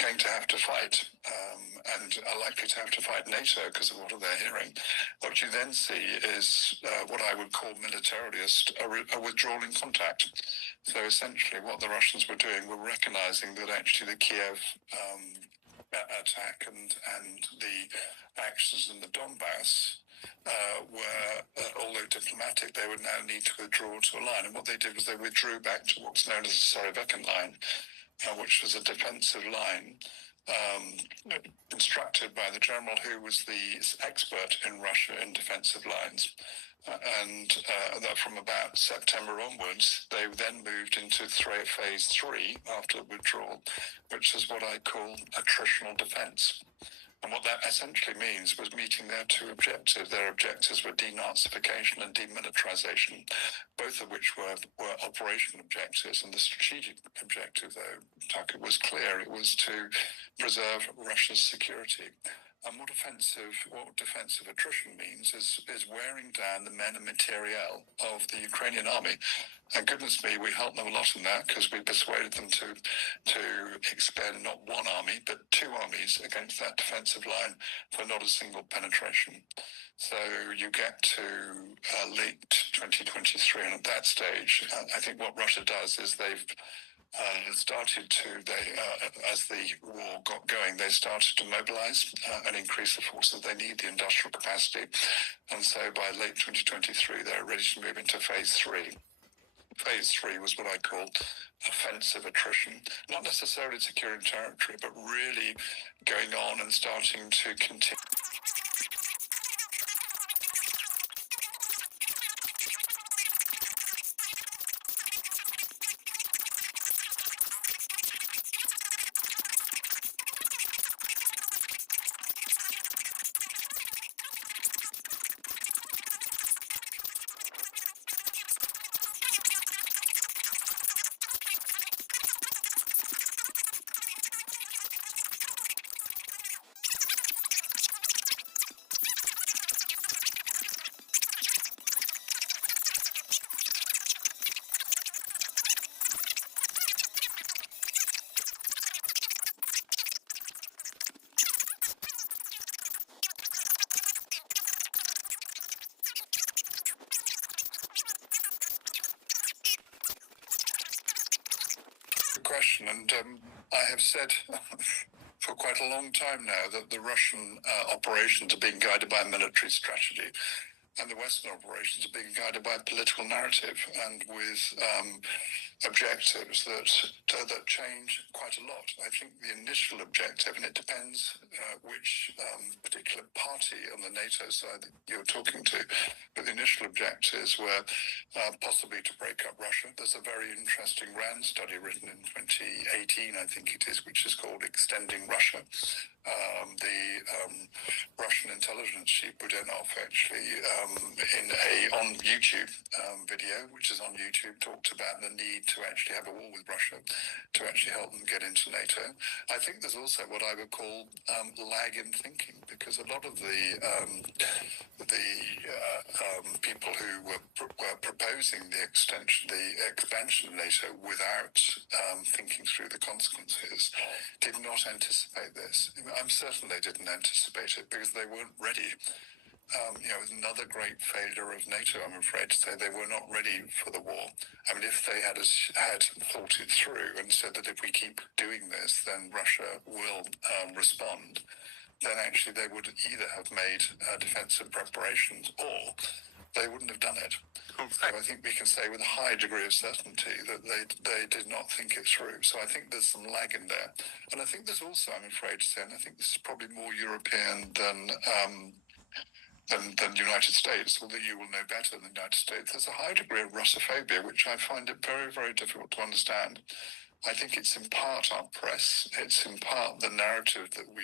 going to have to fight and are likely to have to fight NATO because of what they're hearing. What you then see is what I would call militarily a withdrawal in contact. So essentially what the Russians were doing were recognizing that actually the Kiev attack and the actions in the Donbass were, although diplomatic, they would now need to withdraw to a line. And what they did was they withdrew back to what's known as the Sorovekan line, which was a defensive line instructed by the general who was the expert in Russia in defensive lines. And that from about September onwards, they then moved into phase 3 after the withdrawal, which is what I call attritional defense. And what that essentially means was meeting their two objectives. Their objectives were denazification and demilitarization, both of which were operational objectives. And the strategic objective, though, Tucker, was clear. It was to preserve Russia's security. And what defensive attrition means is wearing down the men and materiel of the Ukrainian army. And goodness me, we helped them a lot in that because we persuaded them to expend not one army, but 2 armies against that defensive line for not a single penetration. So you get to late 2023, and at that stage, I think what Russia does is they've as the war got going, they started to mobilize and increase the forces they need, the industrial capacity. And so by late 2023, they're ready to move into phase 3. Phase 3 was what I call offensive attrition, not necessarily securing territory, but really going on and starting to continue. Question, and I have said for quite a long time now that the Russian operations are being guided by military strategy, and the Western operations are being guided by a political narrative and with objectives that change quite a lot. I think the initial objective, and it depends which particular party on the NATO side that you're talking to, but the initial objectives were possibly to break up Russia. There's a very interesting RAND study written in 2018, I think it is, which is called Extending Russia. The Russian intelligence chief Budanov actually on YouTube video, which is on YouTube, talked about the need to actually have a war with Russia to actually help them get into NATO. I think there's also what I would call lag in thinking, because a lot of the people who were proposing the expansion of NATO without thinking through the consequences did not anticipate this. I'm certain they didn't anticipate it because they weren't ready. It was another great failure of NATO, I'm afraid to say. They were not ready for the war. I mean, if they had thought it through and said that if we keep doing this, then Russia will respond, then actually they would either have made defensive preparations or they wouldn't have done it. So I think we can say with a high degree of certainty that they did not think it through. So I think there's some lag in there. And I think there's also, I'm afraid to say, and I think this is probably more European than United States, although you will know better than the United States. There's a high degree of Russophobia, which I find it very, very difficult to understand. I think it's in part our press, it's in part the narrative that we